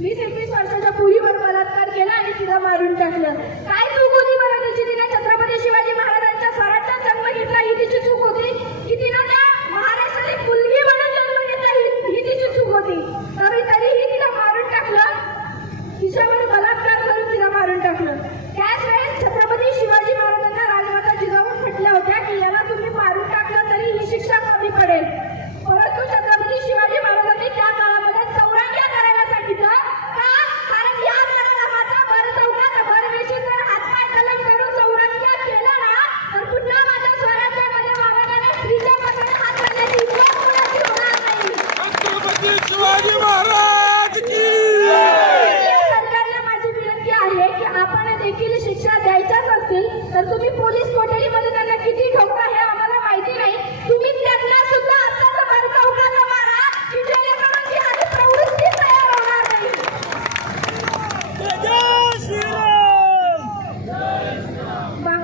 मी एकवीस वर्षाच्या पुरीवर बलात्कार केला आणि तिला मारून टाकलं. काय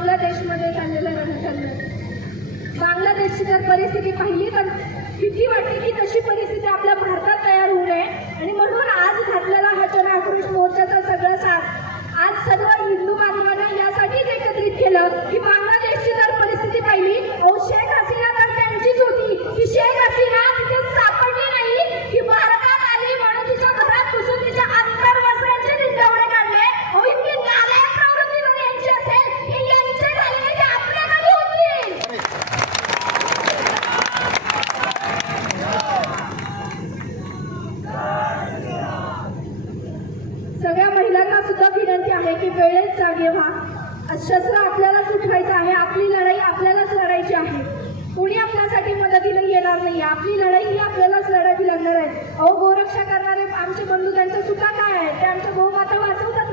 बांगलादेशमध्ये झालेलं रणधरण बांगलादेशची जर परिस्थिती पाहिली पण भीती वाटते की तशी परिस्थिती आपल्या भारतात तयार होऊ नये. आणि म्हणून आज घातलेला हा जनाक्रोश मोर्चाचा सगळं साथ आज सर्व हिंदू बांधवांना यासाठीच एकत्रित केलं की आहे की वेळेत जागे व्हा. शस्त्र आपल्यालाच उठवायचं आहे. आपली लढाई आपल्यालाच लढायची आहे. कुणी आपल्यासाठी मदतीला येणार नाही आपली लढाई ही आपल्यालाच लढावी लागणार आहे. अहो गोरक्षा करणारे आमचे बंधू त्यांचं सुद्धा काय आहे? ते आमच्या गोमाता वाचवतात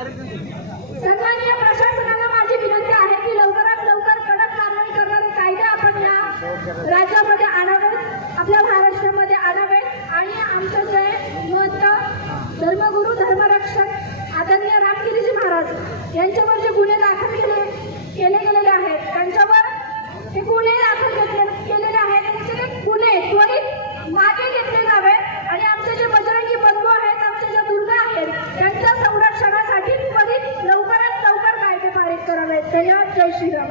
सन्माननीय प्रशासनाला माझी विनंती आहे की लवकरात लवकर कडक कारवाई करणारे कायदे आपण या राज्यामध्ये आणावेत आपल्या महाराष्ट्रामध्ये आणावेत आणि आमचं जे महंत धर्मगुरू धर्मरक्षक आदरणीय रामगिरीजी महाराज यांच्यावर जे गुन्हे दाखल केले केले गेलेले आहेत त्यांच्यावर हे गुन्हे दाखल केलेले आहेत त्यांचे गुन्हे त्वरित मागे घेतले जावे आणि आमचे जे बजरंगी बंधू आहेत आमच्या ज्या दुर्गा आहेत त्यांच्या संरक्षणासाठी त्वरित लवकरात लवकर कायदे पारित करावेत धन्यवाद जय श्रीराम